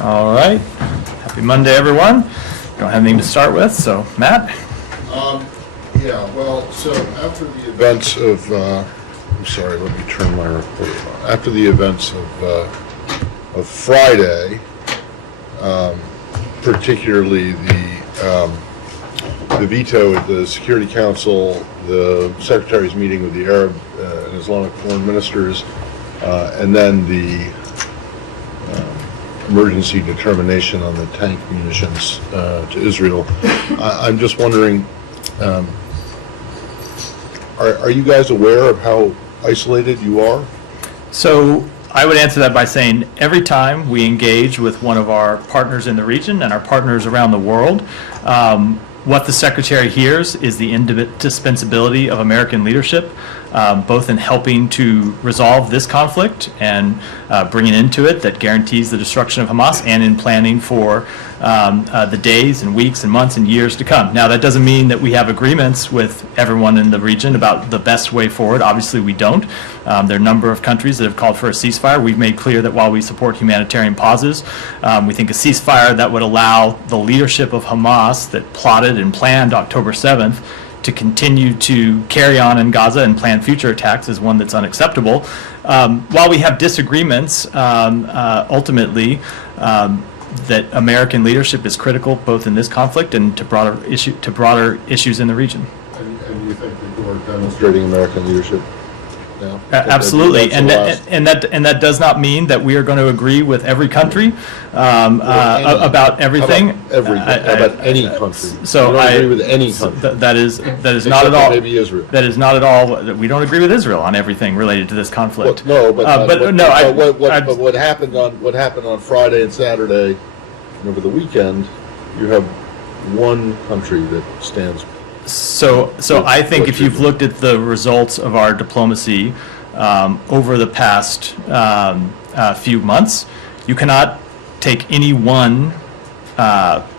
All right. Happy Monday, everyone. Don't have anything to start with, so Matt? Yeah, well, so after the events of, I'm sorry, let me turn my report on. After the events of Friday, particularly the veto at the Security Council, the Secretary's meeting with the Arab and Islamic foreign ministers, and then the emergency determination on the tank munitions to Israel. I'm just wondering, are you guys aware of how isolated you are? So I would answer that by saying every time we engage with one of our partners in the region and our partners around the world, what the Secretary hears is the indispensability of American leadership, both in helping to resolve this conflict and bring an end to it that guarantees the destruction of Hamas, and in planning for the days and weeks and months and years to come. Now, that doesn't mean that we have agreements with everyone in the region about the best way forward. Obviously, we don't. There are a number of countries that have called for a ceasefire. We've made clear that while we support humanitarian pauses, we think a ceasefire that would allow the leadership of Hamas that plotted and planned October 7th to continue to carry on in Gaza and plan future attacks is one that's unacceptable. While we have disagreements, ultimately, that American leadership is critical both in this conflict and to broader issues in the region. And you think that you are demonstrating American leadership now? Absolutely, and that does not mean that we are going to agree with every country about everything. About any country. So you don't agree with any country. That is not at all. Maybe Israel. That is not at all. We don't agree with Israel on everything related to this conflict. But what happened on Friday and Saturday and over the weekend, you have one country that stands. So I think if you've looked at the results of our diplomacy over the past few months, you cannot take any one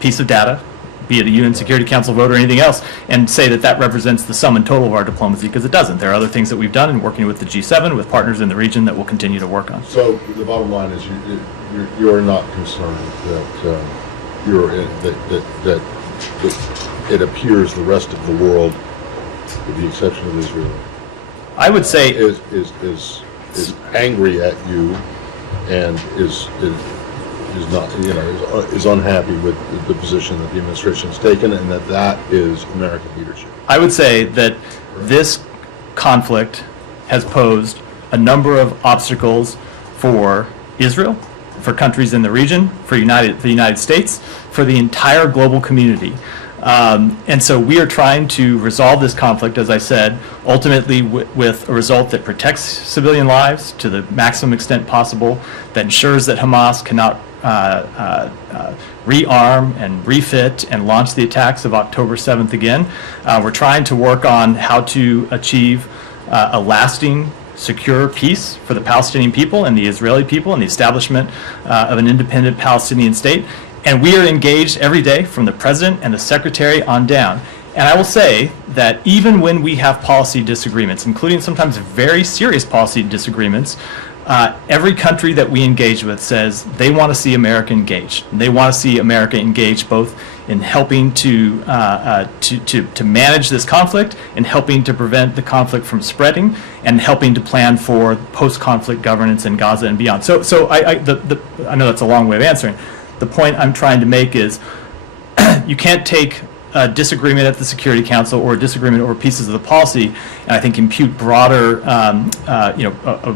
piece of data, be it a UN Security Council vote or anything else, and say that that represents the sum and total of our diplomacy, because it doesn't. There are other things that we've done in working with the G7, with partners in the region, that we'll continue to work on. So the bottom line is you're not concerned that it appears the rest of the world, with the exception of Israel, I would say is angry at you and is not, is unhappy with the position that the administration has taken, and that is American leadership. I would say that this conflict has posed a number of obstacles for Israel, for countries in the region, for the United States, for the entire global community. And so we are trying to resolve this conflict, as I said, ultimately with a result that protects civilian lives to the maximum extent possible, that ensures that Hamas cannot rearm and refit and launch the attacks of October 7th again. We're trying to work on how to achieve a lasting, secure peace for the Palestinian people and the Israeli people and the establishment of an independent Palestinian state. And we are engaged every day, from the president and the secretary on down. And I will say that even when we have policy disagreements, including sometimes very serious policy disagreements, every country that we engage with says they want to see America engaged. And they want to see America engaged both in helping to manage this conflict, and helping to prevent the conflict from spreading, and helping to plan for post-conflict governance in Gaza and beyond. So I know that's a long way of answering. The point I'm trying to make is you can't take a disagreement at the Security Council or a disagreement over pieces of the policy, and I think impute broader,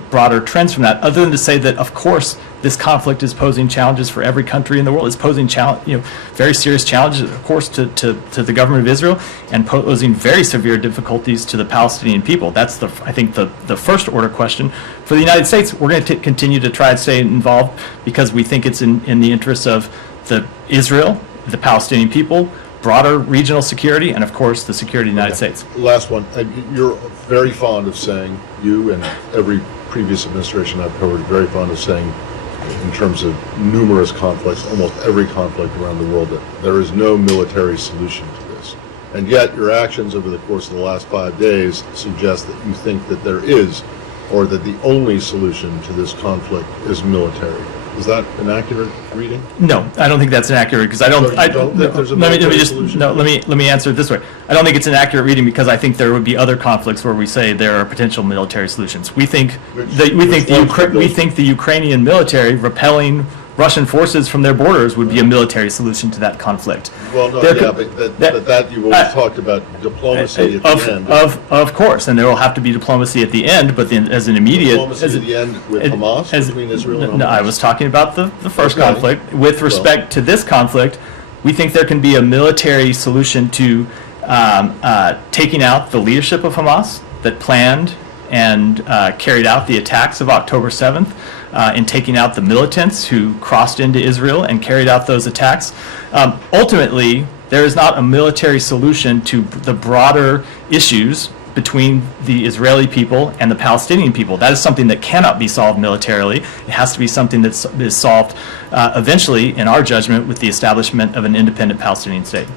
broader trends from that, other than to say that, of course, this conflict is posing challenges for every country in the world. It's posing very serious challenges, of course, to the government of Israel, and posing very severe difficulties to the Palestinian people. That's I think the first order question. For the United States, we're going to continue to try to stay involved, because we think it's in the interests of Israel, the Palestinian people, broader regional security, and of course the security of the United States. Last one. You're very fond of saying, you and every previous administration I've covered, very fond of saying, in terms of numerous conflicts, almost every conflict around the world, that there is no military solution to this. And yet your actions over the course of the last 5 days suggest that you think that there is, or that the only solution to this conflict is military. Is that an accurate reading? No, I don't think that's inaccurate because I don't. So you don't think there's a let me military just solution? no. Let me answer it this way. I don't think it's an accurate reading because I think there would be other conflicts where we say there are potential military solutions. We think the Ukrainian military repelling Russian forces from their borders would be a military solution to that conflict. Well, no, There yeah, could- but that you've always talked about diplomacy at the end. Of course, and there will have to be diplomacy at the end, but then as an immediate... Diplomacy at the end with Hamas, between Israel and Hamas? No, I was talking about the first Okay. conflict. With respect to this conflict, we think there can be a military solution to taking out the leadership of Hamas that planned and carried out the attacks of October 7th, in taking out the militants who crossed into Israel and carried out those attacks. Ultimately, there is not a military solution to the broader issues between the Israeli people and the Palestinian people. That is something that cannot be solved militarily. It has to be something that is solved eventually, in our judgment, with the establishment of an independent Palestinian state.